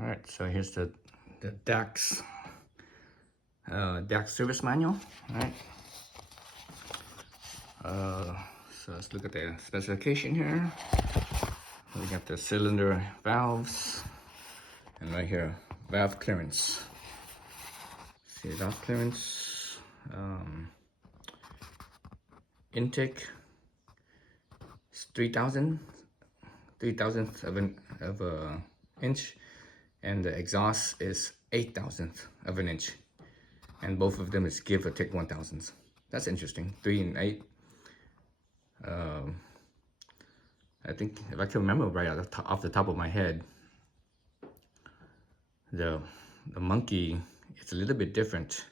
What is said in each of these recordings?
All right, so here's the Dax service manual. All right. So let's look at the specification here. We got the cylinder valves, and right here, valve clearance. See, valve clearance, intake is 3,000th of an inch, and the exhaust is 8,000th of an inch, and both of them is give or take 1,000th. That's interesting. 3 and 8. I think if I can remember right off the top of my head, the monkey is a little bit different.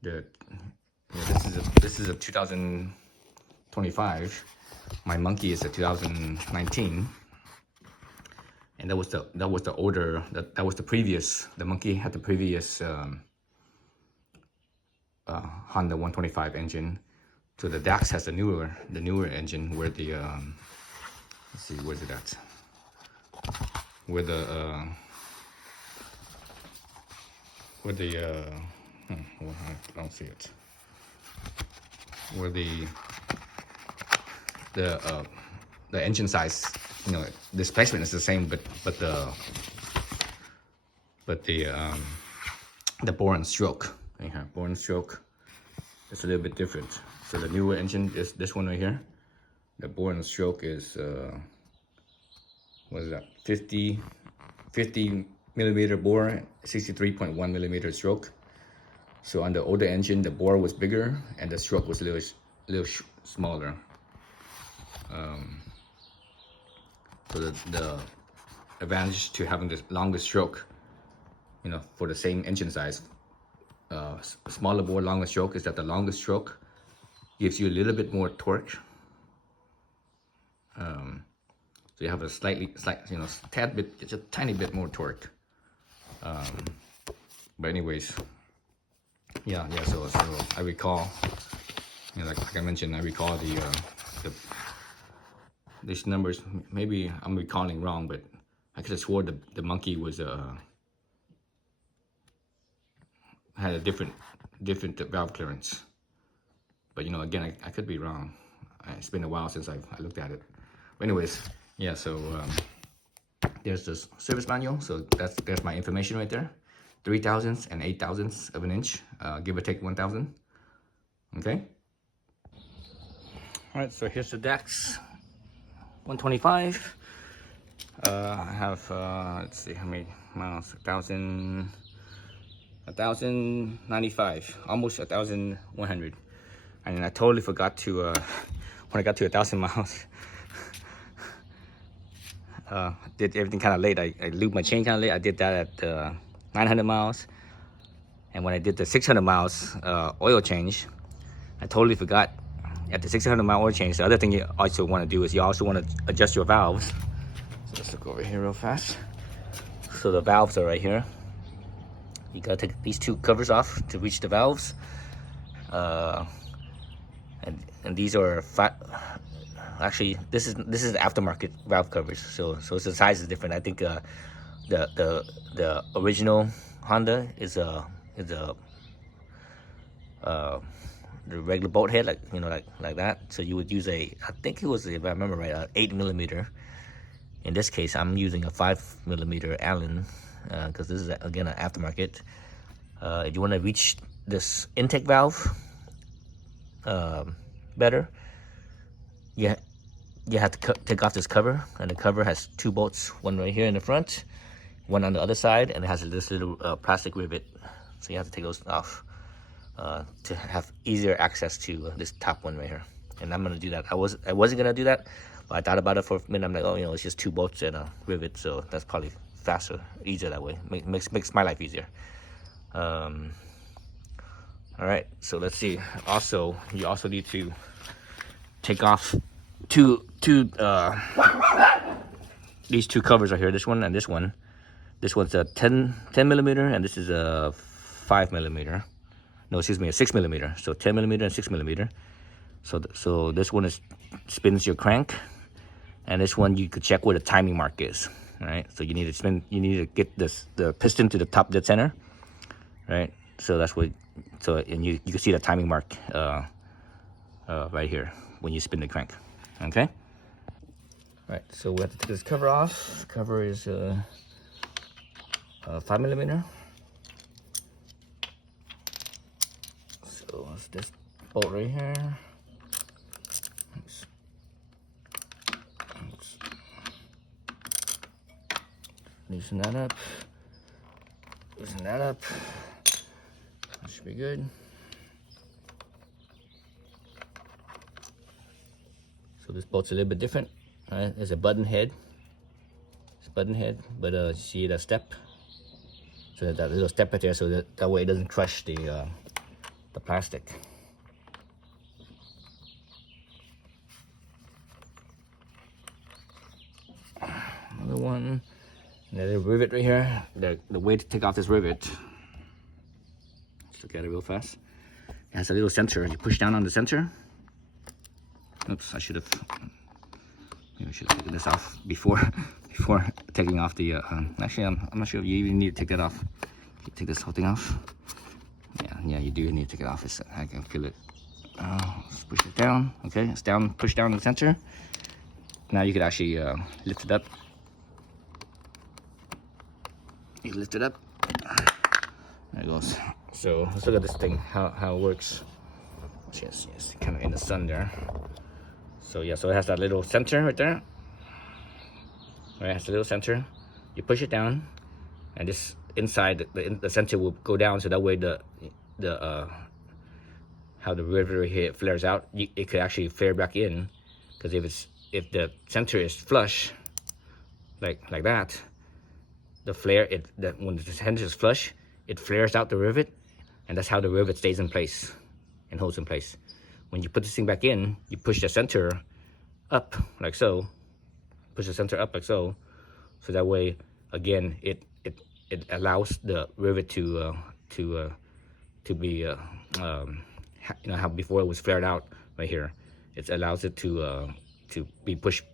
This is a 2025. My monkey is a 2019, and that was the older, that was the previous. The monkey had the previous Honda 125 engine. So the Dax has the newer engine, where the let's see, where's it at? Where the I don't see it. Where the engine size, you know, displacement is the same, but the bore and stroke, bore and stroke, it's a little bit different. So the newer engine is this one right here. The bore and stroke is what is that? 50 millimeter bore, 63.1 millimeter stroke. So on the older engine, the bore was bigger and the stroke was a little smaller. So the advantage to having this longer stroke, you know, for the same engine size, smaller bore, longer stroke, is that the longer stroke gives you a little bit more torque. So you have a slight, you know, tad bit, just a tiny bit more torque. But anyways, yeah. So I recall, you know, like I mentioned, I recall these numbers. Maybe I'm recalling wrong, but I could have swore the monkey was had a different valve clearance. But you know, again, I could be wrong. It's been a while since I looked at it. But anyways, yeah. So there's this service manual. So there's my information right there. 3,000ths and 8,000ths of an inch, give or take 1,000. Okay. All right. So here's the Dax 125. I have let's see how many miles. 1,095, almost 1,100. And I totally forgot to when I got to 1,000 miles. Did everything kind of late. I lubed my chain kind of late. I did that at 900 miles. And when I did the 600 miles oil change, I totally forgot at the 600 mile oil change. The other thing you also want to do is you also want to adjust your valves. So let's look over here real fast. So the valves are right here. You gotta take these two covers off to reach the valves. And these are fat. Actually, this is the aftermarket valve covers. So the size is different. I think the original Honda is the regular bolt head, like, you know, like that. So you would use I think it was, if I remember right, 8 millimeter. In this case, I'm using a 5 millimeter Allen, because this is again an aftermarket. If you want to reach this intake valve better, you have to take off this cover, and the cover has 2 bolts, one right here in the front, one on the other side, and it has this little plastic rivet. So you have to take those off to have easier access to this top one right here. And I'm gonna do that. I wasn't gonna do that, but I thought about it for a minute. I'm like, oh, you know, it's just 2 bolts and a rivet, so that's probably faster, easier that way. Makes my life easier. All right, so let's see. Also, you also need to take off these 2 covers right here. This one and this one. This one's a 10 millimeter, and this is a 5 millimeter. No, excuse me, a 6 millimeter. So 10 millimeter and 6 millimeter. So this one spins your crank, and this one you could check where the timing mark is. All right, so you need to spin. You need to get the piston to the top dead center, right? So that's what. So and you can see the timing mark right here when you spin the crank. Okay. All right, so we have to take this cover off. The cover is 5mm. So it's this bolt right here. Let's loosen that up. Loosen that up. That should be good. So this bolt's a little bit different. Right? There's a button head. It's button head, but you see the step. So that little step right there, so that way it doesn't crush the plastic. Another one. Another rivet right here. The way to take off this rivet. Let's look at it real fast. It has a little sensor. You push down on the sensor. Oops, maybe I should have taken this off before taking off the. Actually, I'm not sure if you even need to take that off. You take this whole thing off. Yeah, you do need to take it off. I can feel it. Let's push it down. Okay, it's down. Push down the sensor. Now you could actually lift it up. You lift it up. There it goes. So let's look at this thing. How it works. Yes, kind of in the sun there. So yeah, so it has that little sensor right there. Right, it has a little sensor. You push it down, and this inside the sensor will go down, so that way the how the rivet here flares out, it could actually flare back in, because if the sensor is flush, like that, the flare when the sensor is flush, it flares out the rivet, and that's how the rivet stays in place and holds in place. When you put this thing back in, you push the center up like so. Push the center up like so. So that way, again, it allows the rivet to be you know how before it was flared out right here. It allows it to be pushed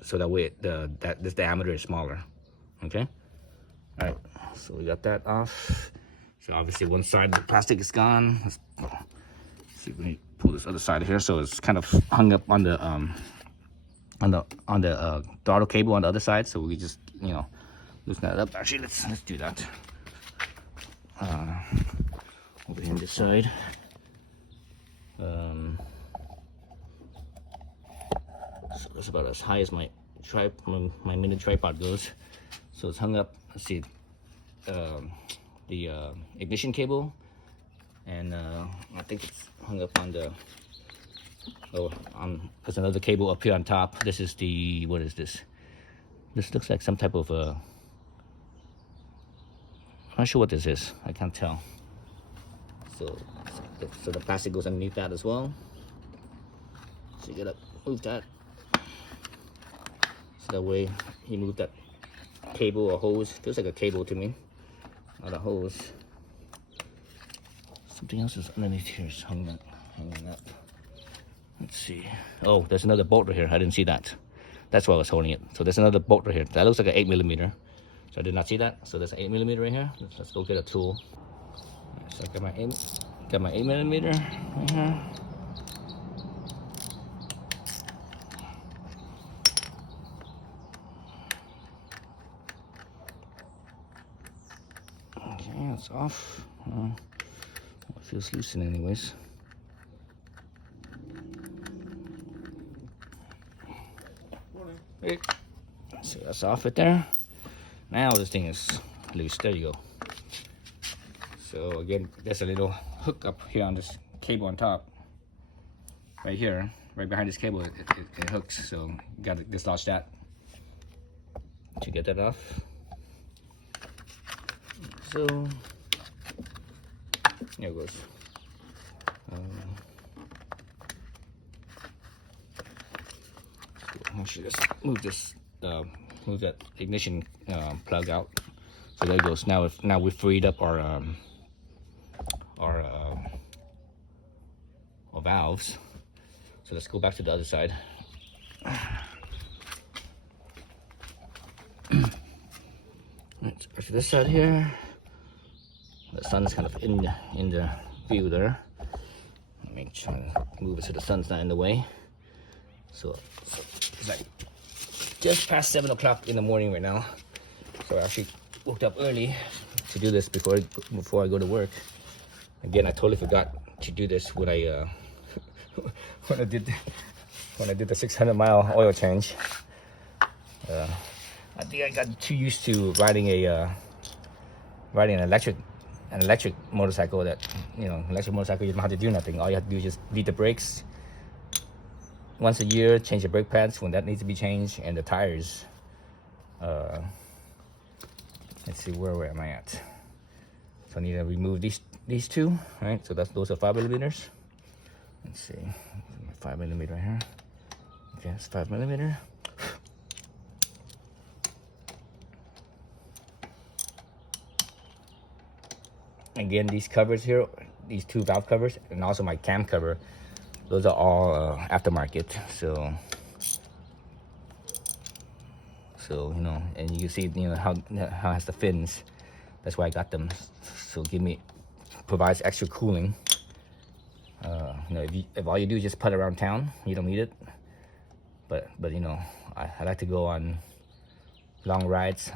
so that way this diameter is smaller. Okay. All right. So we got that off. So obviously one side of the plastic is gone. Let's see if we can pull this other side here. So it's kind of hung up on the throttle cable on the other side. So we just loosen that up. Actually, let's do that. Over here on this side. So that's about as high as my mini tripod goes. So it's hung up. Let's see. The ignition cable, and I think it's hung up on the there's another cable up here on top. This is the, what is this? This looks like some type of I'm not sure what this is. I can't tell. So the plastic goes underneath that as well. So you gotta move that. So that way you move that cable or hose. Feels like a cable to me. Not a hose. Something else is underneath here. It's hanging up. Let's see. Oh, there's another bolt right here. I didn't see that. That's why I was holding it. So there's another bolt right here. That looks like an 8mm. So I did not see that. So there's an 8mm right here. Let's go get a tool. Right, so I got my 8mm right here. Okay, it's off. It feels loosened anyways. So that's off it there. Now this thing is loose. There you go. So again, there's a little hook up here on this cable on top. Right here, right behind this cable, it hooks. So you gotta dislodge that to get that off. So there it goes. Actually, let's move that ignition plug out. So there it goes. Now we freed up our valves. So let's go back to the other side. Let's go to this side here. The sun's kind of in the view there. Let me try to move it so the sun's not in the way. So it's like just past 7 o'clock in the morning right now. So I actually woke up early to do this before I go to work. Again, I totally forgot to do this when I when I did the 600-mile oil change. I think I got too used to riding an electric motorcycle. That, you know, electric motorcycle, you don't have to do nothing. All you have to do is just beat the brakes once a year, change the brake pads when that needs to be changed, and the tires. Let's see, where am I at? So I need to remove these two, right? So those are 5mm. Let's see, 5mm right here. Okay, it's 5mm. Again, these covers here, these two valve covers, and also my cam cover, those are all aftermarket. So you know, and you see, you know, how it has the fins. That's why I got them. So provides extra cooling. You know, if all you do is just putt around town, you don't need it. But you know, I like to go on long rides,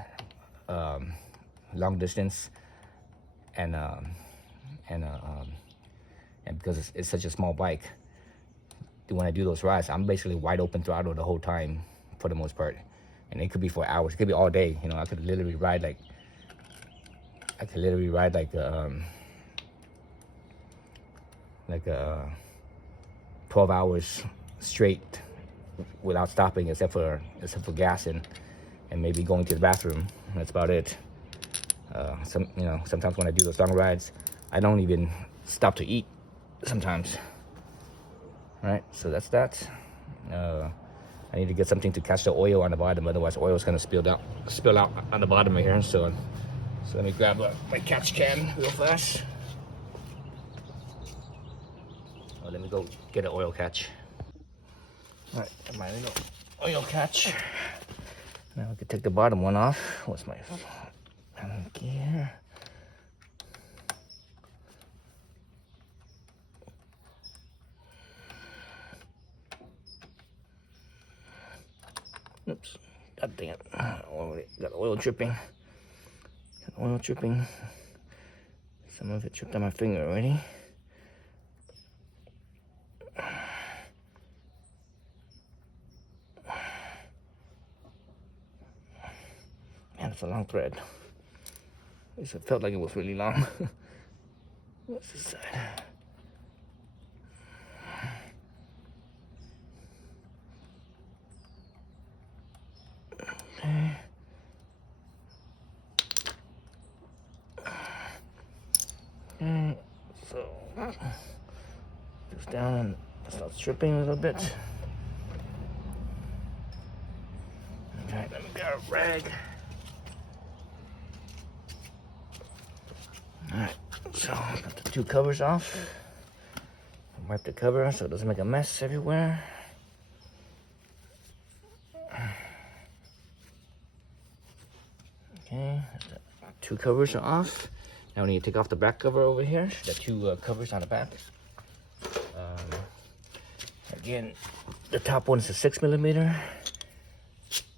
long distance, and because it's such a small bike, when I do those rides, I'm basically wide open throttle the whole time for the most part, and it could be for hours, it could be all day. You know, I could literally ride like 12 hours straight without stopping, except for gas and maybe going to the bathroom. That's about it. You know, sometimes when I do those long rides, I don't even stop to eat sometimes. All right, so that's that. I need to get something to catch the oil on the bottom, otherwise oil is gonna spill out on the bottom right here. So let me grab my catch can real fast. Oh, let me go get an oil catch. All right, my little oil catch. Now I can take the bottom one off. What's my gear? Oops, god dang it. Got oil dripping. Some of it dripped on my finger already. Man, it's a long thread. At least it felt like it was really long. What's this side? Okay. Okay, so just down and start stripping a little bit. Okay, let me get a rag. Alright, so got the two covers off. Wipe the cover so it doesn't make a mess everywhere. Okay, the two covers are off. Now we need to take off the back cover over here. The two covers on the back. Again, the top one is a 6mm.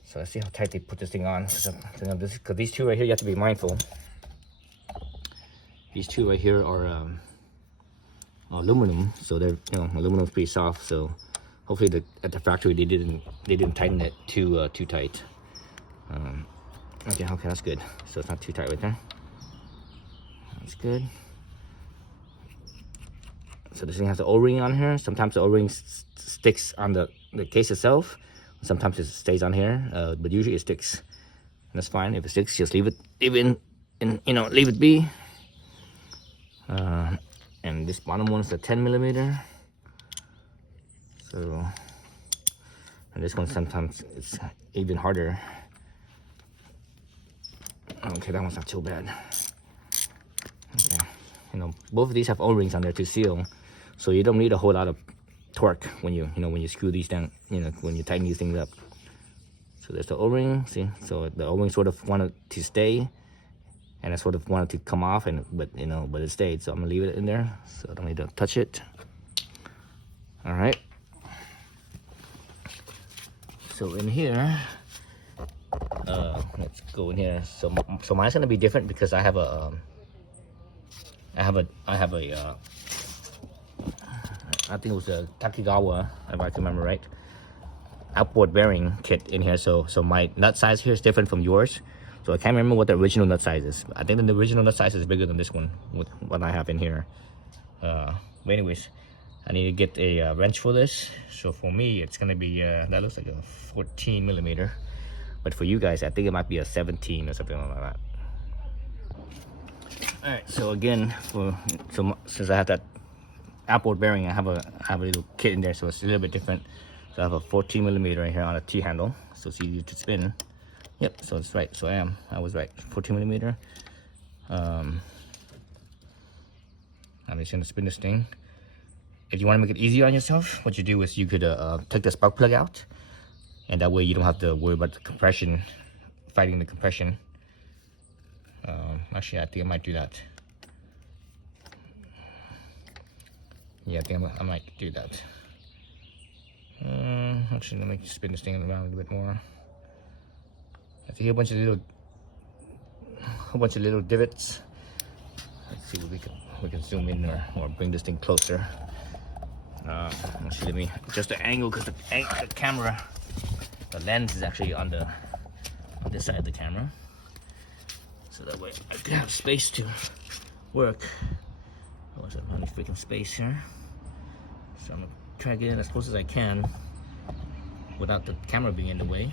So let's see how tight they put this thing on. Because these two right here, you have to be mindful. These two right here are aluminum, so they're, you know, aluminum is pretty soft. So hopefully at the factory they didn't tighten it too tight. Okay, that's good. So it's not too tight right there. That's good. So this thing has the O-ring on here. Sometimes the O-ring sticks on the case itself. Sometimes it stays on here, but usually it sticks. And that's fine. If it sticks, just leave it be. And this bottom one is a 10mm. So, and this one sometimes it's even harder. Okay, that one's not too bad. Okay, you know, both of these have O-rings on there to seal, so you don't need a whole lot of torque when you screw these down. You know, when you tighten these things up. So there's the O-ring, see? So the O-ring sort of wanted to stay, and I sort of wanted to come off, but it stayed. So I'm gonna leave it in there, so I don't need to touch it. All right. So in here, let's go in here. So mine's gonna be different because I have a, I think it was a Takigawa, if I can remember right, outboard bearing kit in here. So my nut size here is different from yours. So I can't remember what the original nut size is. I think the original nut size is bigger than this one with what I have in here. But anyways, I need to get a wrench for this. So for me, it's gonna be that looks like a 14 millimeter, but for you guys, I think it might be a 17 or something like that. All right. So again, since I have that outboard bearing, I have a little kit in there, so it's a little bit different. So I have a 14 millimeter right here on a T handle, so it's easy to spin. Yep, so it's right. So I was right. 14 millimeter. I'm just gonna spin this thing. If you want to make it easier on yourself, what you do is you could take the spark plug out, and that way you don't have to worry about the compression, fighting the compression. Actually, I think I might do that. Yeah, I think I might do that. Actually, let me spin this thing around a little bit more. I see a bunch of little divots. Let's see if we can zoom in or bring this thing closer. Actually, let me adjust the angle because the camera, the lens is actually on this side of the camera, so that way I can have space to work. Oh, there's a lot of freaking space here. So I'm gonna try to get in as close as I can without the camera being in the way.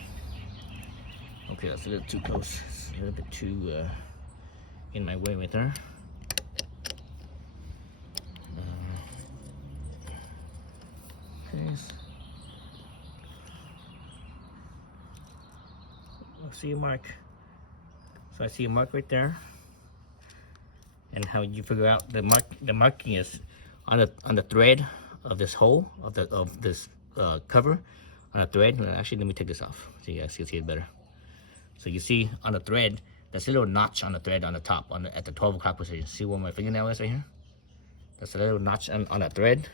Okay, that's a little too close. It's a little bit too in my way right there. Okay. I see a mark. So I see a mark right there. And how you figure out the marking is on the thread of this hole of this cover on a thread. Actually, let me take this off so you guys can see it better. So you see on the thread, there's a little notch on the thread on the top at the 12 o'clock position. See where my fingernail is right here? That's a little notch on that thread.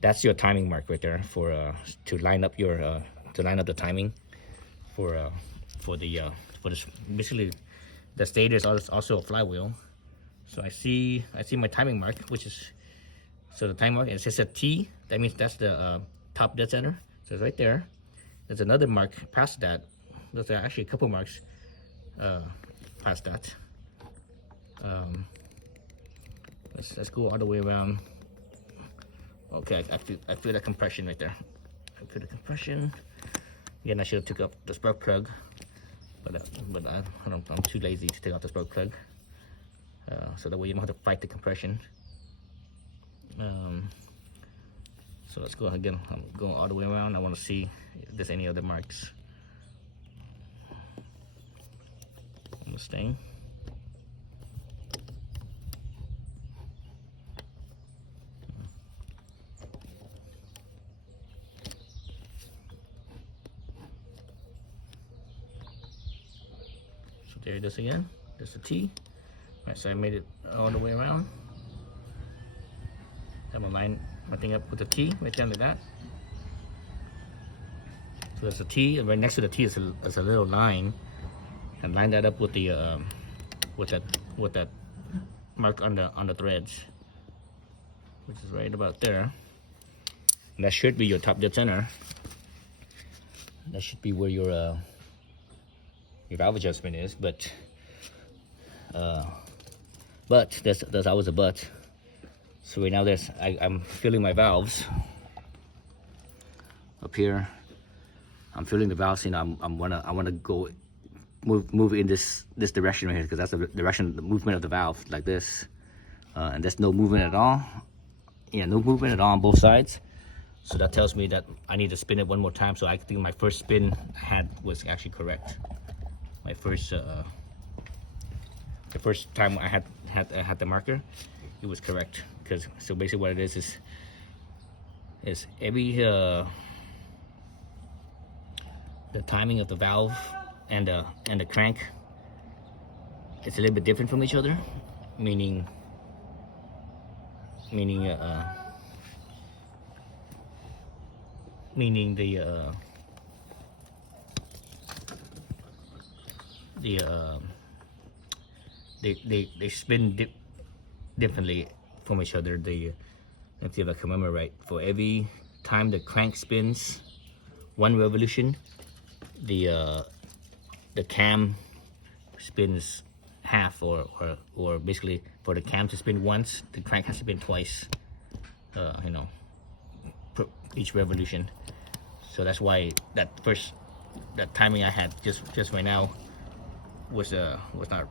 That's your timing mark right there for to line up your the timing for this. Basically, the stator is also a flywheel. So I see my timing mark, which is, so the timing mark, it says a T. That means that's the top dead center. So it's right there. There's another mark past that. There's actually a couple marks past that. Let's go all the way around. Okay, I feel the compression right there. I feel the compression. Again, I should have took up the spark plug, but I'm too lazy to take out the spark plug. So that way you don't have to fight the compression. So let's go again. I'm going all the way around. I want to see if there's any other marks on this thing. So there it is again. There's a T. Right, so I made it all the way around. I'm gonna line my thing up with the T right down to that. So there's a T, and right next to the T is a little line, and line that up with the with that mark on the threads, which is right about there. And that should be your top dead center. That should be where your valve adjustment is, but there's always a but. So right now I'm filling my valves up here. I'm filling the valves, I wanna go move in this direction right here, because that's the direction, the movement of the valve, like this. And there's no movement at all. Yeah, no movement at all on both sides. So that tells me that I need to spin it one more time. So I think my first spin I had was actually correct. My first the first time I had the marker, it was correct. Because so basically what it is every the timing of the valve and the crank, it's a little bit different from each other, meaning they spin differently from each other. Let's see if I can remember right. For every time the crank spins 1 revolution, the cam spins half, or basically for the cam to spin once, the crank has to spin twice. You know, per each revolution. So that's why that timing I had just right now was not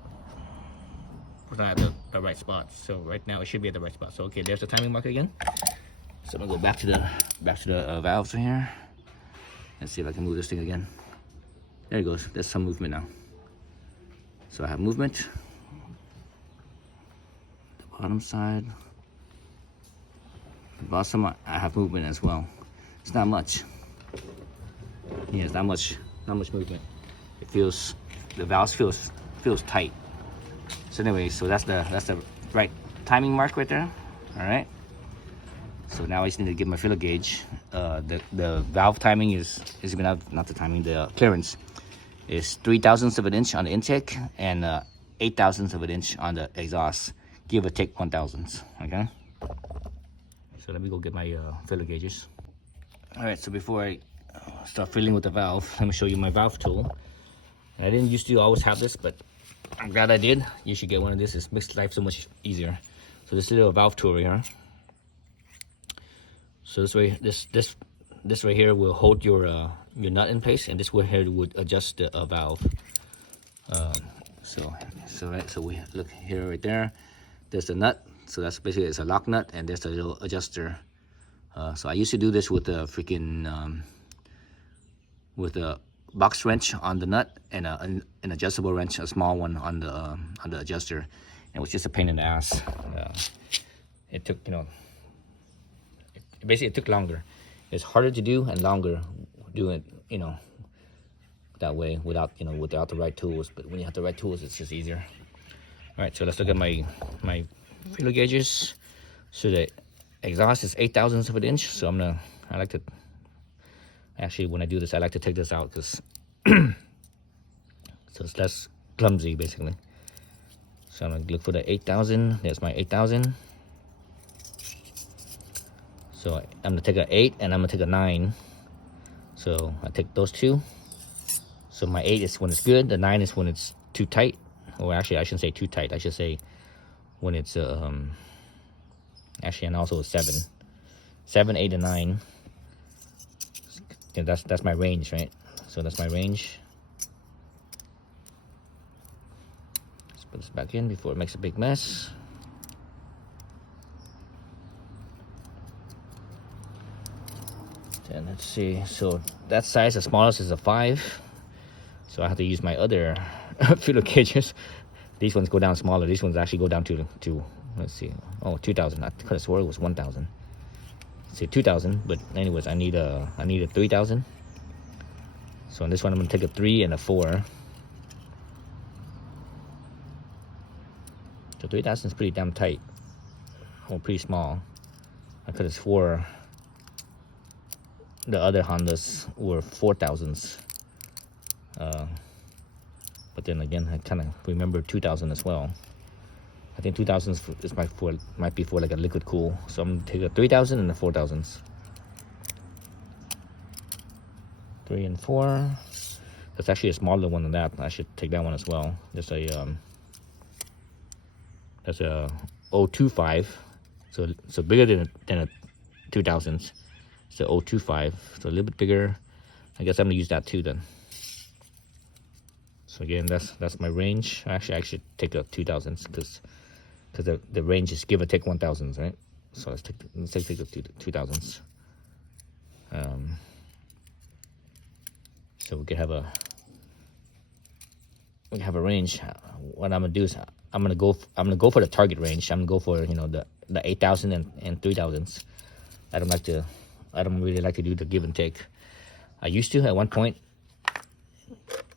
at the right spot. So right now it should be at the right spot. So okay, there's the timing marker again. So I'm gonna go back to the valves right here. Let's see if I can move this thing again. There it goes. There's some movement now. So I have movement. The bottom side. The bottom I have movement as well. It's not much. Yeah, it's not much movement. It feels, the valve feels tight. So anyway, so that's the right timing mark right there. All right. So now I just need to give my filler gauge. The valve timing is not the timing. The clearance is 3/1000ths of an inch on the intake and 8/1000ths of an inch on the exhaust. Give or take 1/1000. Okay. So let me go get my filler gauges. All right. So before I start filling with the valve, let me show you my valve tool. I didn't used to always have this, but I'm glad I did. You should get one of this. It makes life so much easier. So this little valve tool right here. So this right here will hold your nut in place, and this one here would adjust the valve. So we look here right there. There's the nut. So that's basically, it's a lock nut, and there's a little adjuster. So I used to do this with a freaking with a box wrench on the nut and an adjustable wrench, a small one on the adjuster. And it was just a pain in the ass. It took, basically it took longer. It's harder to do and longer doing it, that way without the right tools. But when you have the right tools, it's just easier. All right, so let's look at my feeler gauges. So the exhaust is 8/1000ths of an inch. So I like to, actually when I do this, I like to take this out because so it's less clumsy basically. So I'm gonna look for the 8,000. There's my 8,000. So I'm gonna take an 8 and I'm gonna take a 9. So I take those two. So my 8 is when it's good. The 9 is when it's too tight. Or actually, I shouldn't say too tight. I should say when it's actually, and also a 7, 8, and 9. And that's my range, right? So that's my range. Let's put this back in before it makes a big mess. And let's see, so that size, the smallest is a 5. So I have to use my other feeler gauges. These ones go down smaller. These ones actually go down to let's see, 2,000. I could have swore it was 1,000. Say 2,000, but anyways, I need a 3,000. So on this one, I'm gonna take a 3 and a 4. So 3,000 is pretty damn tight, or pretty small. I could have swore the other Hondas were 4,000s. But then again, I kind of remember 2,000 as well. I think 2,000 is might be for like a liquid cool. So I'm gonna take a 3,000 and a 4,000s. 3 and 4. That's actually a smaller one than that. I should take that one as well. That's a 025. So bigger than a 2,000s. So 025. So a little bit bigger. I guess I'm gonna use that too then. So again, that's my range. Actually, I should take a 2,000s because the range is give or take 1,000s, right? So let's take the 2,000s. So we can have a range. What I'm gonna do is I'm gonna go for the target range. I'm gonna go for the 8,000 and 3,000s. I don't really like to do the give and take. I used to at one point.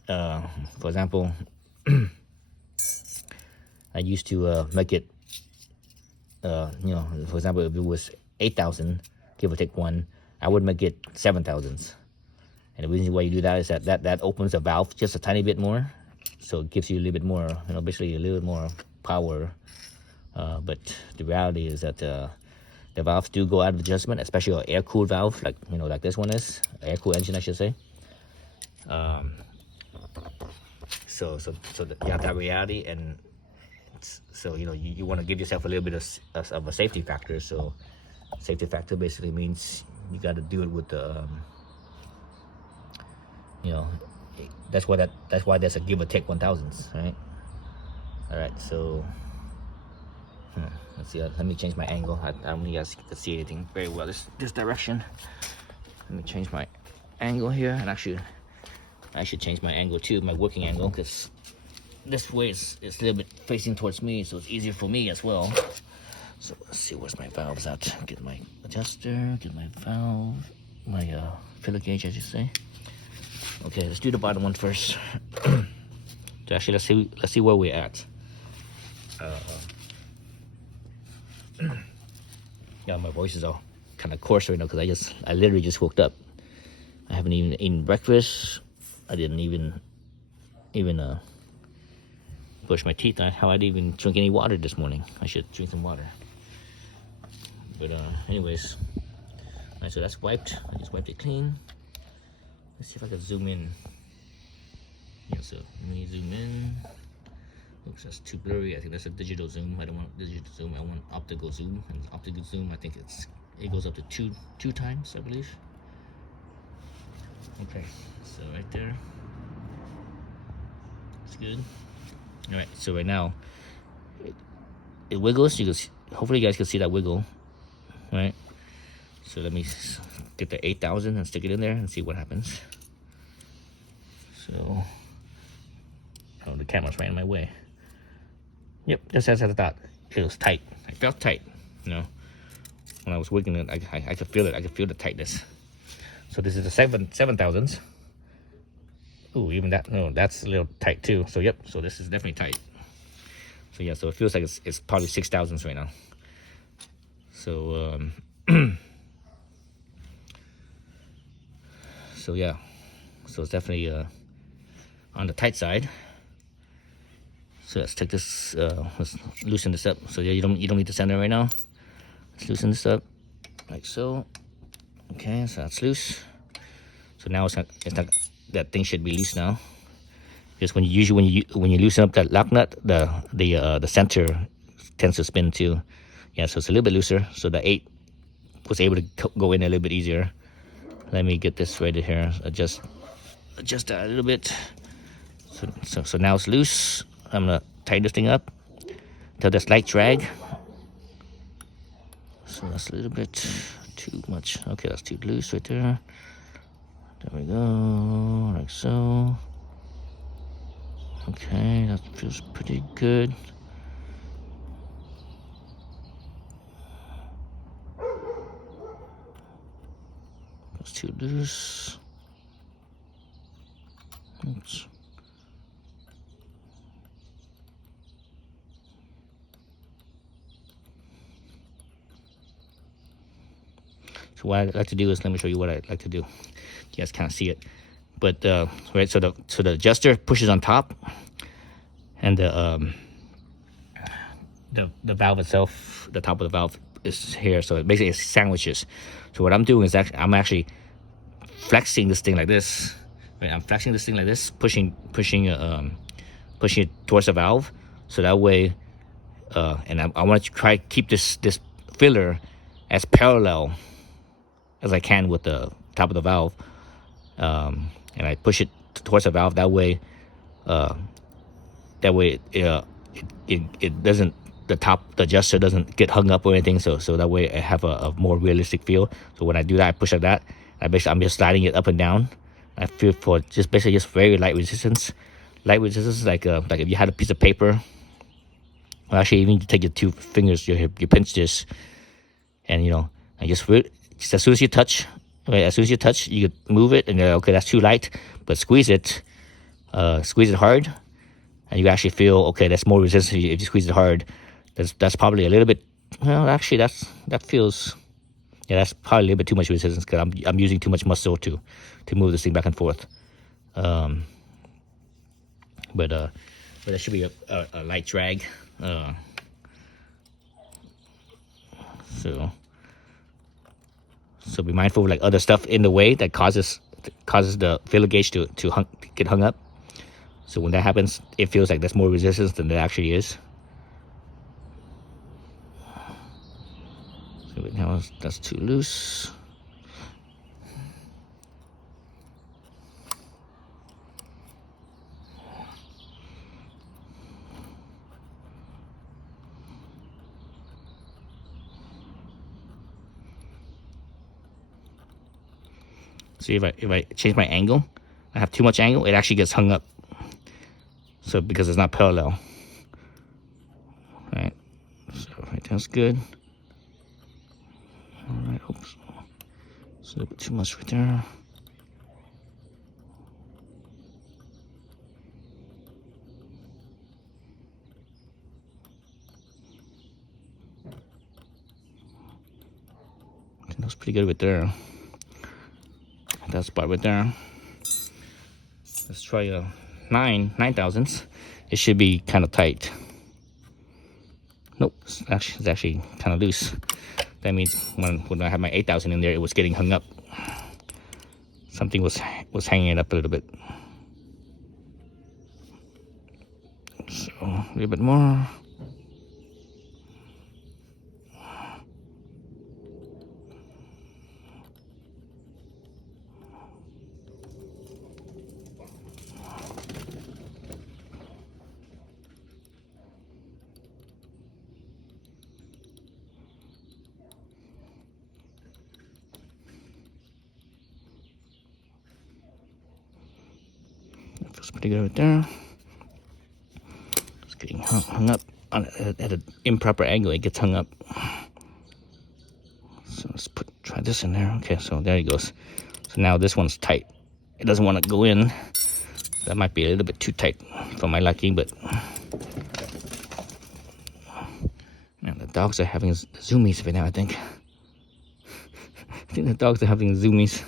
For example, I used to make it, you know, for example, if it was 8,000, give or take one, I would make it 7,000. And the reason why you do that is that opens the valve just a tiny bit more, so it gives you a little bit more, you know, basically a little bit more power. But the reality is that the valves do go out of adjustment, especially an air-cooled valve, like, you know, like this one is air-cooled engine, I should say. So you have that reality, and so you know you want to give yourself a little bit of a safety factor. So safety factor basically means you got to do it with the you know, that's why there's a give or take 1,000s, right? All right, so let's see. Let me change my angle. I don't think you guys can see anything very well this direction. Let me change my angle here, and actually I should change my angle too, my working angle, because this way it's a little bit facing towards me, so it's easier for me as well. So let's see, where's my valves at? Get my adjuster, get my valve, my filler gauge, I should say. Okay, let's do the bottom one first. So actually, let's see where we're at. Yeah, my voice is all kind of coarse right now because I literally just woke up. I haven't even eaten breakfast. I didn't even brush my teeth. How I didn't even drink any water this morning. I should drink some water. But anyways, all right, so that's wiped. I just wiped it clean. Let's see if I can zoom in. Yeah, so let me zoom in. Oops, that's too blurry. I think that's a digital zoom. I don't want digital zoom. I want optical zoom. And optical zoom, I think it goes up to two times, I believe. Okay, so right there. It's good. All right, so right now it wiggles. You can see, hopefully you guys can see that wiggle. All right. So let me get the 8,000 and stick it in there and see what happens. So, oh, the camera's right in my way. Yep, just as I thought. It was tight. I felt tight, you know. When I was working it, I could feel it. I could feel the tightness. So this is the 7,000s. Ooh, even that, no, that's a little tight too. So yep, so this is definitely tight. So yeah, so it feels like it's probably 6,000s right now. So so yeah, so it's definitely on the tight side. So let's take this, let's loosen this up. So yeah, you don't need the center right now. Let's loosen this up like so. Okay, so that's loose. So now it's not that thing should be loose now. Because when you loosen up that lock nut, the center tends to spin too. Yeah, so it's a little bit looser. So the 8 was able to go in a little bit easier. Let me get this right here. Adjust that a little bit. So now it's loose. I'm gonna tighten this thing up till there's light drag. So that's a little bit too much. Okay, that's too loose right there. There we go, like so. Okay, that feels pretty good. That's too loose. Oops. So what I like to do is, let me show you what I like to do. You guys can't see it, but right. So the adjuster pushes on top, and the valve itself, the top of the valve is here. So it basically sandwiches. So what I'm doing is I'm actually flexing this thing like this. Right, I'm flexing this thing like this, pushing it towards the valve. So that way, and I want to try to keep this filler as parallel as I can with the top of the valve, and I push it towards the valve. That way it doesn't, the adjuster doesn't get hung up or anything. So that way I have a more realistic feel. So when I do that, I push like that. I'm just sliding it up and down. I feel for basically just very light resistance. Light resistance, like if you had a piece of paper. Well, actually, even you take your 2 fingers, you pinch this, and and just as soon as you touch, right? As soon as you touch, you could move it, and okay, that's too light. But squeeze it, Squeeze it hard, and you actually feel, okay, that's more resistance. If you squeeze it hard, that's probably a little bit, well, actually that feels, yeah, that's probably a little bit too much resistance, because I'm using too much muscle to move this thing back and forth. But that should be a light drag. So be mindful of like other stuff in the way that causes the filler gauge to get hung up. So when that happens, it feels like there's more resistance than there actually is. So now that's too loose. See, if I change my angle, I have too much angle, it actually gets hung up. So because it's not parallel. All right. So right, that's good. All right. Oops. It's a little bit too much right there. That's pretty good right there. That spot right there. Let's try a 9 thousandths. It should be kind of tight. Nope, it's actually kind of loose. That means when I had my 8,000 in there, it was getting hung up. Something was hanging it up a little bit. So a little bit more. Feels pretty good right there. It's getting hung up at an improper angle. It gets hung up. So let's try this in there. Okay, so there it goes. So now this one's tight. It doesn't want to go in. That might be a little bit too tight for my liking, but man, the dogs are having zoomies right now, I think. I think the dogs are having zoomies,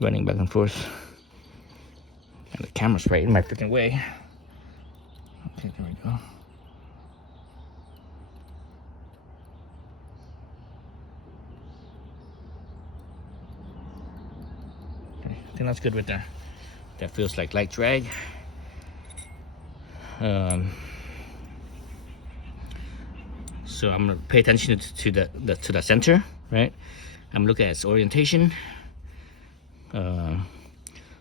running back and forth. And the camera's right in my freaking way. Okay, there we go. Okay, I think that's good right there. That feels like light drag. So I'm gonna pay attention to the center, right? I'm looking at its orientation.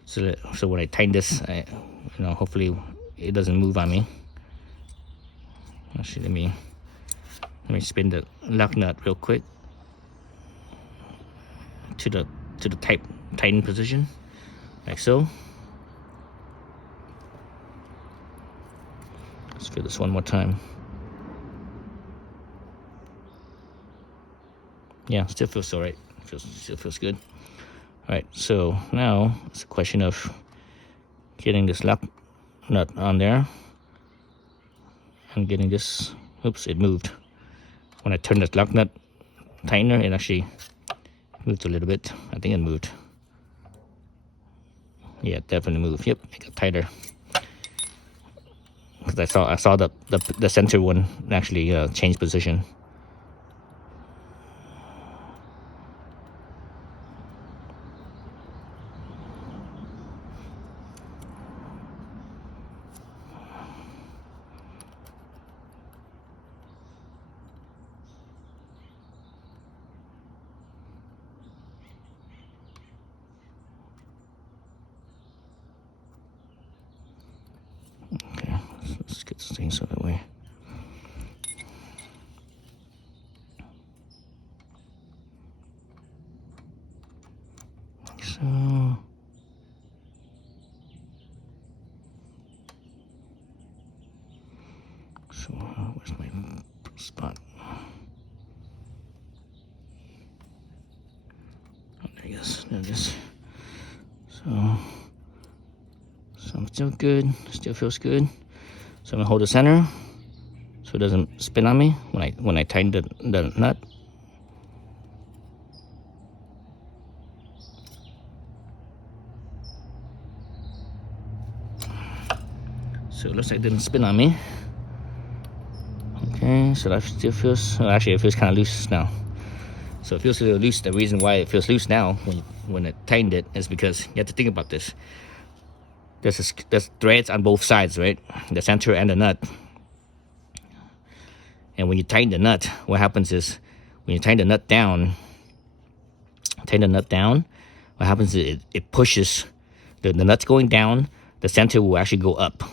So when I tighten this, hopefully it doesn't move on me. Actually, let me spin the lock nut real quick to the tighten position, like so. Let's feel this one more time. Yeah, still feels all right. Still feels good. All right, so now it's a question of getting this lock nut on there and getting this. Oops, it moved. When I turn this lock nut tightener, it actually moved a little bit. I think it moved. Yeah, it definitely moved. Yep, it got tighter. Because I saw the center one actually change position. Okay, let's get this thing so that way. Like so. So where's my spot? Oh, there it is. There it is. still good. Still feels good. So I'm gonna hold the center so it doesn't spin on me when I tighten the nut. So it looks like it didn't spin on me. Okay, so that still feels, well, actually it feels kind of loose now. So it feels a little loose. The reason why it feels loose now when it tightened it is because you have to think about this. There's threads on both sides, right? The center and the nut. And when you tighten the nut, what happens is when you tighten the nut down, what happens is it pushes the nut's going down. The center will actually go up.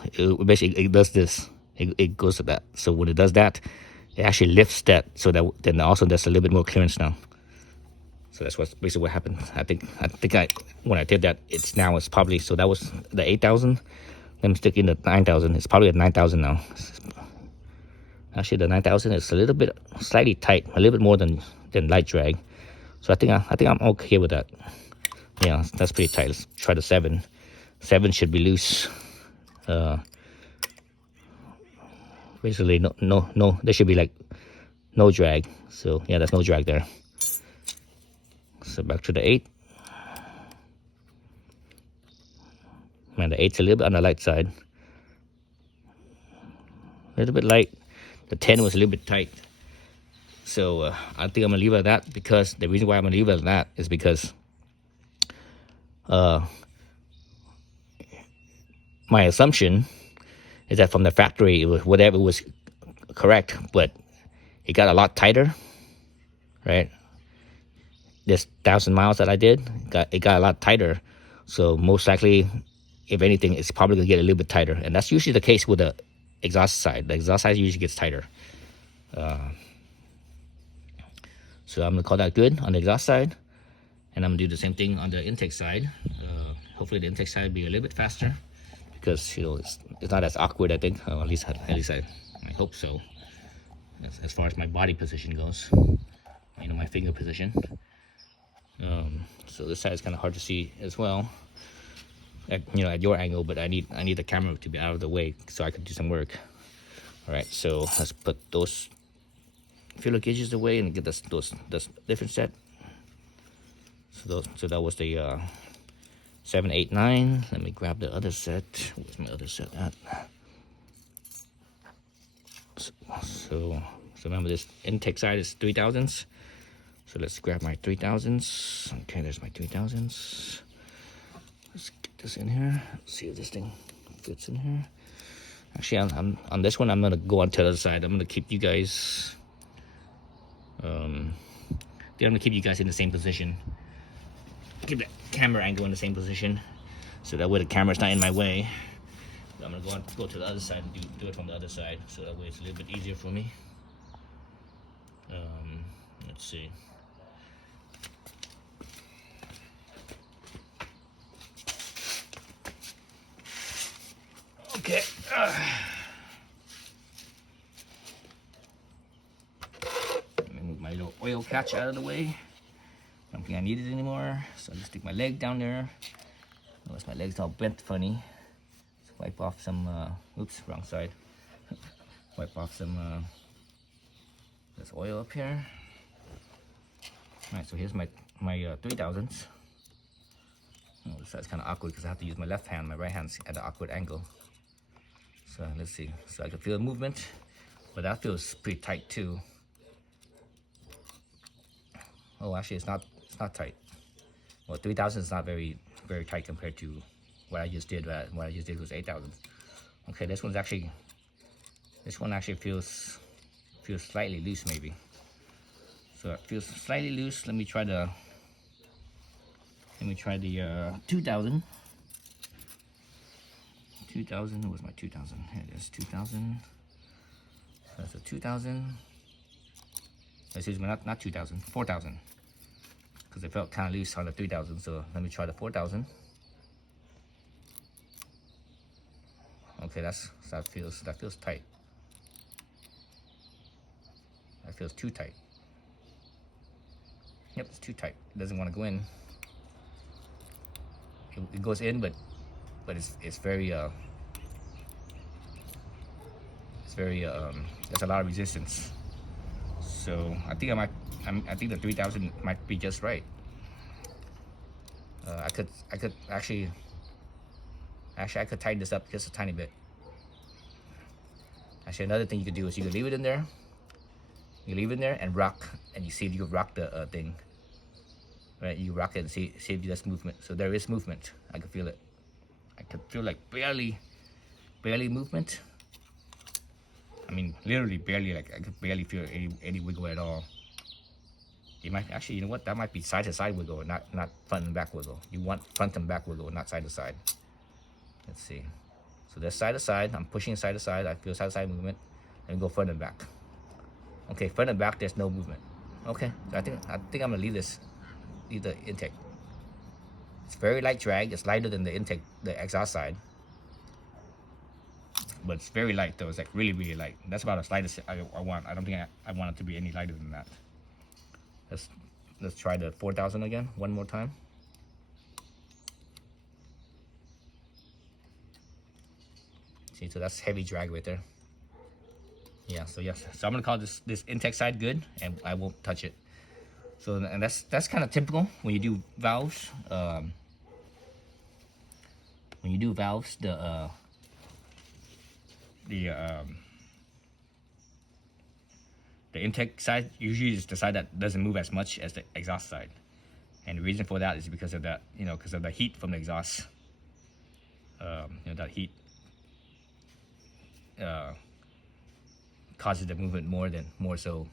Basically, it does this. It goes to that. So when it does that, it actually lifts that. So that then also there's a little bit more clearance now. So that's basically what happened. I think when I did that, it's probably, so that was the 8,000. Let me stick in the 9,000. It's probably at 9,000 now. Actually, the 9,000 is a little bit slightly tight, a little bit more than light drag. So I think I'm okay with that. Yeah, that's pretty tight. Let's try the 7. 7 should be loose. Basically, no. There should be like no drag. So yeah, there's no drag there. So back to the 8. Man, the 8's a little bit on the light side. A little bit light. The 10 was a little bit tight. So I think I'm gonna leave it at that, because the reason why I'm gonna leave it at that is because my assumption is that from the factory, it was whatever was correct, but it got a lot tighter, right? This 1,000 miles that I did, it got a lot tighter. So most likely, if anything, it's probably gonna get a little bit tighter, and that's usually the case with the exhaust side. The exhaust side usually gets tighter. So I'm gonna call that good on the exhaust side, and I'm gonna do the same thing on the intake side. Hopefully the intake side will be a little bit faster, because it's not as awkward, I think. At least I hope so. As far as my body position goes, my finger position. So this side is kind of hard to see as well, at your angle, but I need the camera to be out of the way so I can do some work. All right, so let's put those filler gauges away and get this different set. So that was the 7, 8, 9. Let me grab the other set. Where's my other set at? So remember, this intake side is 3,000s. So let's grab my 3,000s. Okay, there's my 3,000s. Let's get this in here. Let's see if this thing fits in here. Actually, I'm on this one, I'm gonna go on to the other side. I'm gonna keep you guys. I'm gonna keep you guys in the same position. Keep the camera angle in the same position, so that way the camera's not in my way. I'm gonna go to the other side and do it from the other side, so that way it's a little bit easier for me. Let's see. Okay. Let me move my little oil catch out of the way. I don't think I need it anymore, so I'll just stick my leg down there. Notice my leg's all bent funny. Let's wipe off some, oops, wrong side. Wipe off some this oil up here. All right, so here's my 3,000s. Oh, this side's kind of awkward because I have to use my left hand. My right hand's at an awkward angle. So let's see. So I can feel the movement, but that feels pretty tight too. Oh, actually, it's not tight. Well, 3,000 is not very tight compared to what I just did. What I just did was 8,000. Okay, this one actually feels slightly loose, maybe. So it feels slightly loose. Let me try the 2,000. 2,000. Where's my 2,000? Here it is. 2,000. So that's a 2,000. Excuse me, not 2,000. 4,000. Because it felt kind of loose on the 3,000. So let me try the 4,000. Okay, that feels tight. That feels too tight. Yep, it's too tight. It doesn't want to go in. It goes in, but but it's very there's a lot of resistance. So I think I think the 3000 might be just right. I could actually I could tighten this up just a tiny bit. Actually, another thing you could do is you could leave it in there. You leave it in there and rock, and you see if you can rock the thing. Right, you rock it and see if there's movement. So there is movement. I can feel it. I can feel like barely movement. I mean, literally barely. Like I could barely feel any wiggle at all. You might actually, you know what? That might be side to side wiggle, not front and back wiggle. You want front and back wiggle, not side to side. Let's see. So there's side to side. I'm pushing side to side. I feel side to side movement, and go front and back. Okay, front and back. There's no movement. Okay, so I think I'm gonna leave the intake. It's very light drag. It's lighter than the intake, the exhaust side. But it's very light though. It's like really light. That's about as light as I want. I don't think I want it to be any lighter than that. Let's try the 4000 again one more time. See, so that's heavy drag right there. Yeah, so yes. So I'm gonna call this intake side good, and I won't touch it. So, and that's kind of typical when you do valves. When you do valves, the intake side usually is the side that doesn't move as much as the exhaust side, and the reason for that is because of that, because of the heat from the exhaust. That heat causes the movement more so.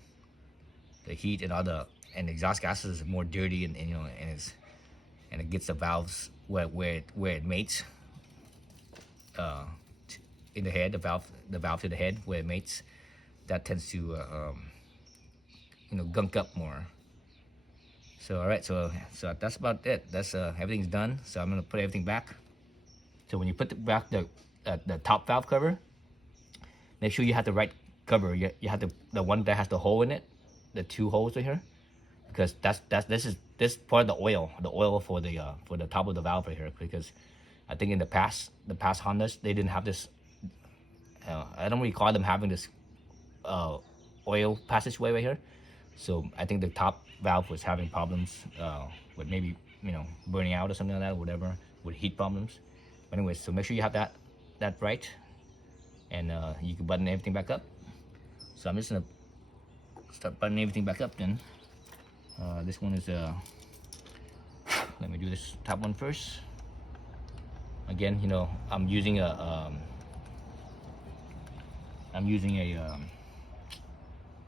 The heat and the exhaust gases is more dirty and it gets the valves where it mates. In the head, the valve to the head where it mates, that tends to gunk up more. So all right, so that's about it. That's everything's done. So I'm gonna put everything back. So when you put back the top valve cover, make sure you have the right cover. You have the one that has the hole in it, the two holes right here, because this part of the oil for the top of the valve right here. Because I think in the past Hondas, they didn't have this. I don't recall them having this oil passageway right here. So I think the top valve was having problems with maybe burning out or something like that, or whatever, with heat problems. But anyways, so make sure you have that right, and you can button everything back up. So I'm just gonna start buttoning everything back up then. This one is let me do this top one first. Again, I'm using a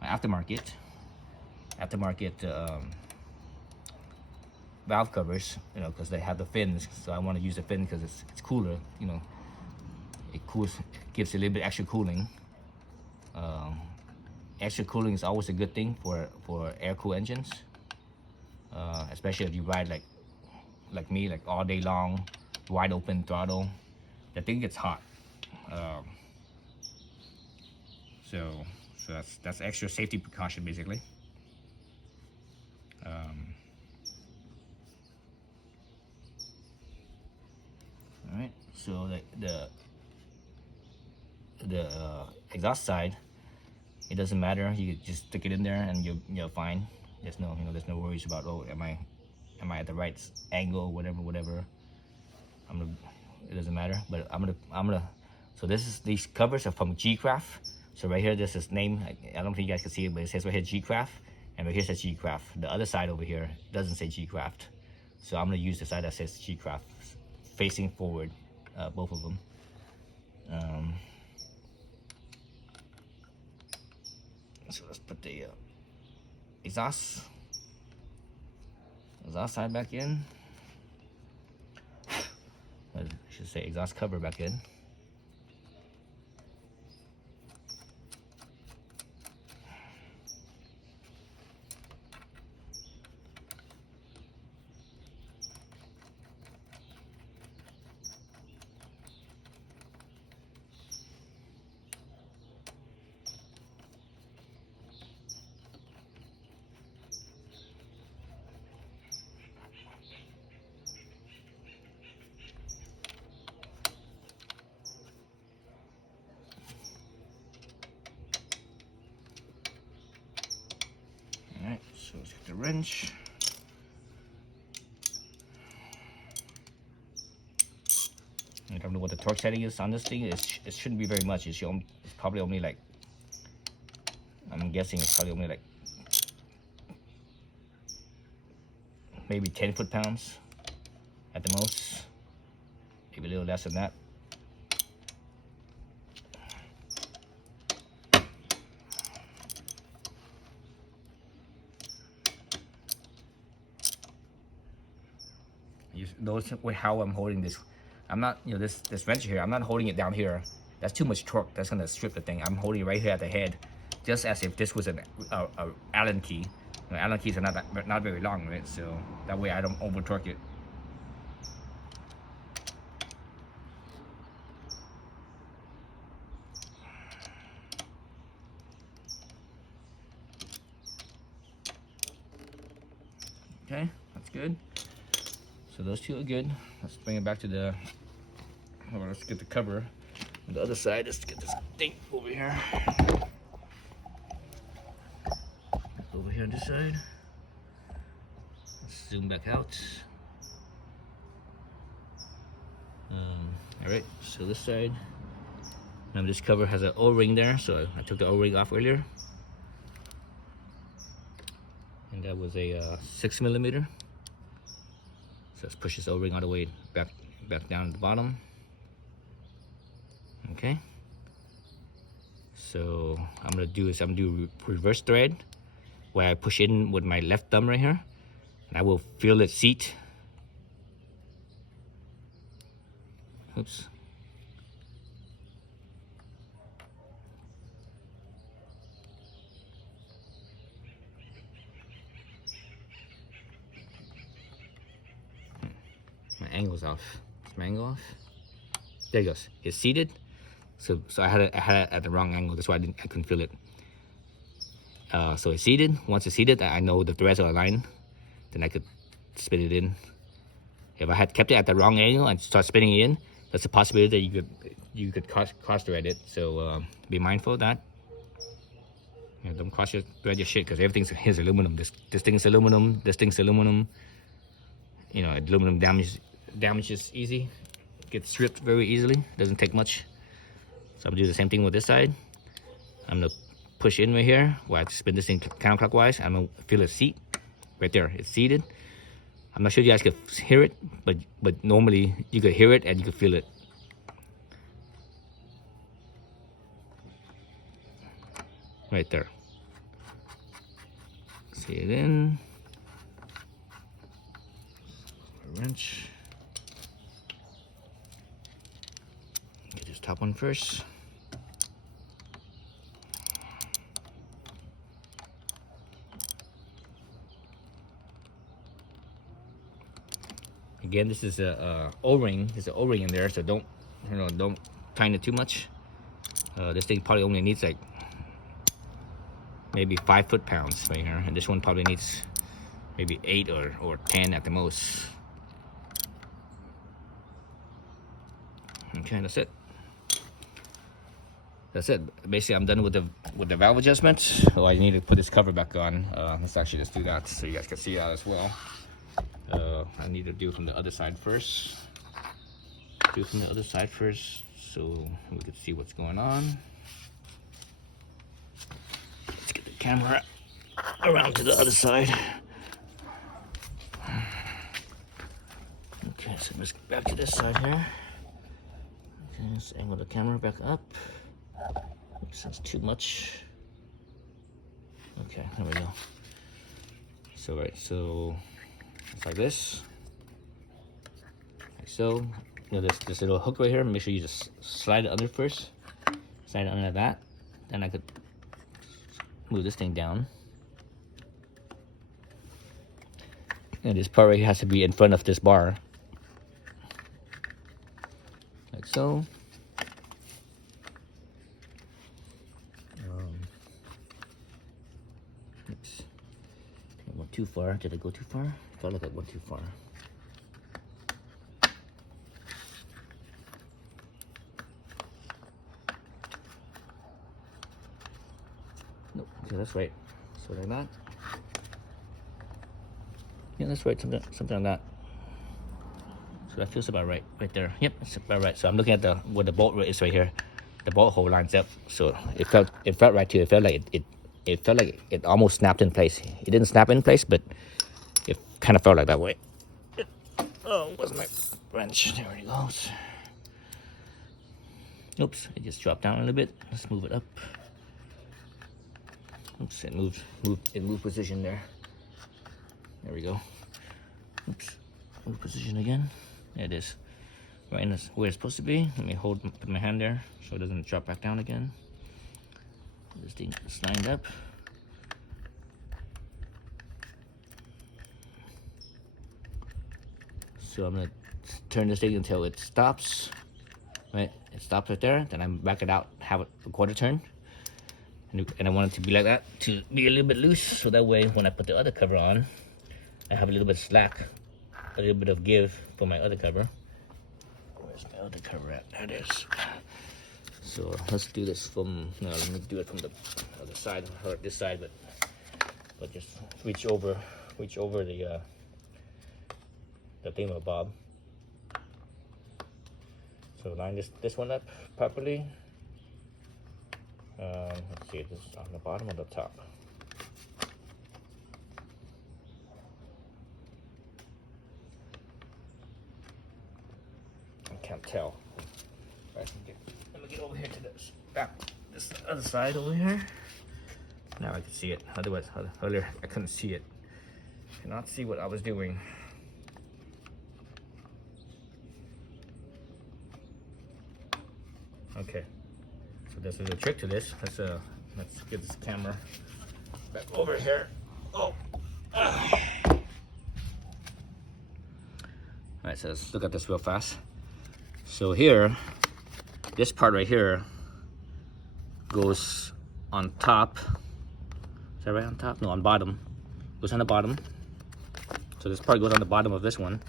aftermarket valve covers, because they have the fins. So I want to use the fin because it's cooler. It gives a little bit extra cooling. Extra cooling is always a good thing for air-cooled engines, especially if you ride like me, like all day long, wide open throttle. The thing gets hot. So that's extra safety precaution basically. All right, so the exhaust side, it doesn't matter. You just stick it in there and you're fine. There's no worries about, oh, am I at the right angle, whatever. It doesn't matter. But I'm gonna. So these covers are from G-Craft. So right here, this is name. I don't think you guys can see it, but it says right here G-Craft, and right here says G-Craft. The other side over here doesn't say G-Craft. So I'm gonna use the side that says G-Craft, facing forward, both of them. So let's put the exhaust side back in. I should say exhaust cover back in. So let's get the wrench. I don't know what the torque setting is on this thing. It shouldn't be very much. It's probably only like, I'm guessing it's probably only like maybe 10 foot-pounds at the most. Maybe a little less than that. You notice how I'm holding this. I'm not, you know, this wrench here, I'm not holding it down here. That's too much torque. That's gonna strip the thing. I'm holding it right here at the head, just as if this was a Allen key. You know, Allen keys are not very long, right? So that way I don't over torque it. Okay, that's good. So those two are good. Let's bring it back to the, let's get the cover on the other side. Let's get this thing over here. Over here on this side. Let's zoom back out. All right, so this side. Remember this cover has an O-ring there, so I took the O-ring off earlier. And that was a 6mm. So let's push this O-ring all the way back down to the bottom. Okay. So I'm gonna do reverse thread, where I push in with my left thumb right here, and I will feel it seat. Oops. My angle's off. Is my angle off? There it goes. It's seated. So I had it at the wrong angle. That's why I couldn't feel it. So it's seated. Once it's seated, I know the threads are aligned. Then I could spin it in. If I had kept it at the wrong angle and start spinning it in, there's a possibility that you could cross thread it. So be mindful of that. You know, don't cross thread your shit, because here's aluminum. This thing's aluminum. This thing's aluminum. You know, aluminum damages easy. Gets stripped very easily. Doesn't take much. So I'm gonna do the same thing with this side. I'm gonna push in right here, where I spin this thing counterclockwise. I'm gonna feel it seat right there. It's seated. I'm not sure you guys could hear it, but normally you could hear it and you could feel it. Right there. See it in. Wrench. Get this top one first. Again, this is a O-ring. There's an O-ring in there, so don't tighten it too much. This thing probably only needs like maybe 5 foot-pounds right here, and this one probably needs maybe 8 or 10 at the most. Okay, that's it. That's it. Basically, I'm done with the valve adjustment. Oh, I need to put this cover back on. Let's actually just do that so you guys can see that as well. I need to do from the other side first. Do from the other side first so we can see what's going on. Let's get the camera around to the other side. Okay, so let's get back to this side here. Okay, let's angle the camera back up. Oops, that's too much. Okay, there we go. So so it's like this. Like so. You know, this little hook right here. Make sure you just slide it under first. Slide it under that. Then I could move this thing down. And this part right here has to be in front of this bar. Like so. Oops. I went too far. Did I go too far? I felt like I went too far. Nope. Okay, that's right. So like that. that's right, something like that. So that feels about right there. Yep, it's about right. So I'm looking at where the bolt is right here. The bolt hole lines up. So it felt right too. It felt like it felt like it almost snapped in place. It didn't snap in place, but it kind of felt like that way. Oh, where's my wrench? There it goes. Oops, it just dropped down a little bit. Let's move it up. Oops, it moved position there. There we go. Oops, move position again. There it is. Right in where it's supposed to be. Let me put my hand there so it doesn't drop back down again. This thing is lined up. So I'm gonna turn this thing until it stops. Right, it stops right there. Then I back it out, have it a quarter turn, and I want it to be like that, to be a little bit loose, so that way when I put the other cover on, I have a little bit of slack, a little bit of give for my other cover. Where's my other cover at? There it is. So let's do this from. No, let me do it from the other side, or this side, but just reach over the thingamabob. So line this one up properly. Let's see, this is on the bottom or the top. I can't tell. Right, let me get over here to this other side over here. Now I can see it. Otherwise, earlier I couldn't see it. Cannot see what I was doing. Okay, so there's a little trick to this. Let's get this camera back over here. Oh. All right, so let's look at this real fast. So here, this part right here goes on top. Is that right, on top? No, on bottom. Goes on the bottom. So this part goes on the bottom of this one.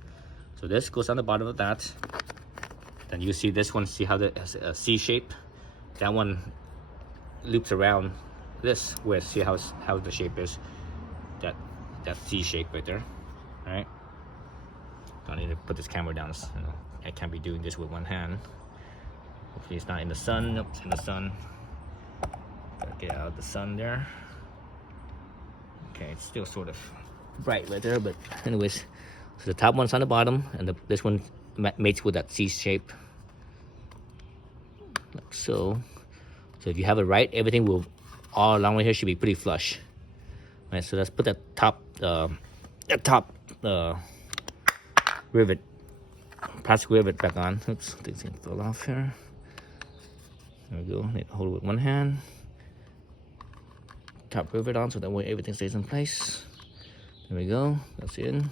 So this goes on the bottom of that. Then you see this one, see how it has a C shape? That one loops around this, where see how the shape is. That C shape right there. Alright. Don't need to put this camera down. You know, I can't be doing this with one hand. Hopefully it's not in the sun. Nope, it's in the sun. Gotta get out of the sun there. Okay, it's still sort of bright right there, but anyways. So the top one's on the bottom, and this one mates with that C shape, like so. So if you have it right, everything will, all along right here should be pretty flush. Right, so let's put that top rivet, plastic rivet back on. Oops, things can fall off here. There we go. Need to hold it with one hand. Top rivet on, so that way everything stays in place. There we go. That's in.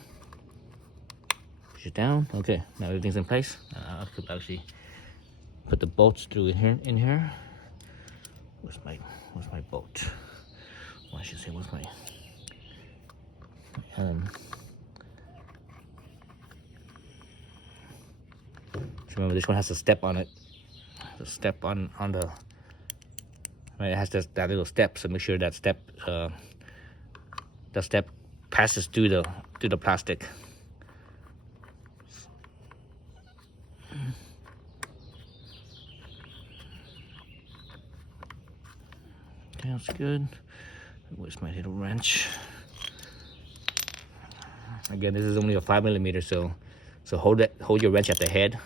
Push it down. Okay, now everything's in place. I could actually put the bolts through in here. Where's my bolt? Well, I should say, where's my so remember, this one has a step on it. The step on the right. It has that little step. So make sure that step passes through the plastic. Okay, that's good. Where's my little wrench? Again, this is only a 5mm, so hold your wrench at the head,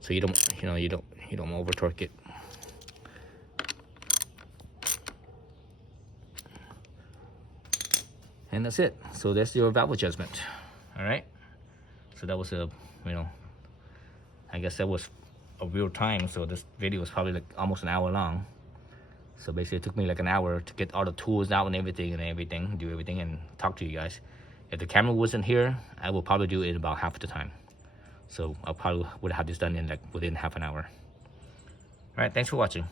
so you don't over torque it. And that's it. So that's your valve adjustment. All right. So that was I guess that was a real time. So this video was probably like almost an hour long. So basically it took me like an hour to get all the tools out and everything, do everything and talk to you guys. If the camera wasn't here, I will probably do it in about half the time. So I probably would have this done in like within half an hour. All right, thanks for watching.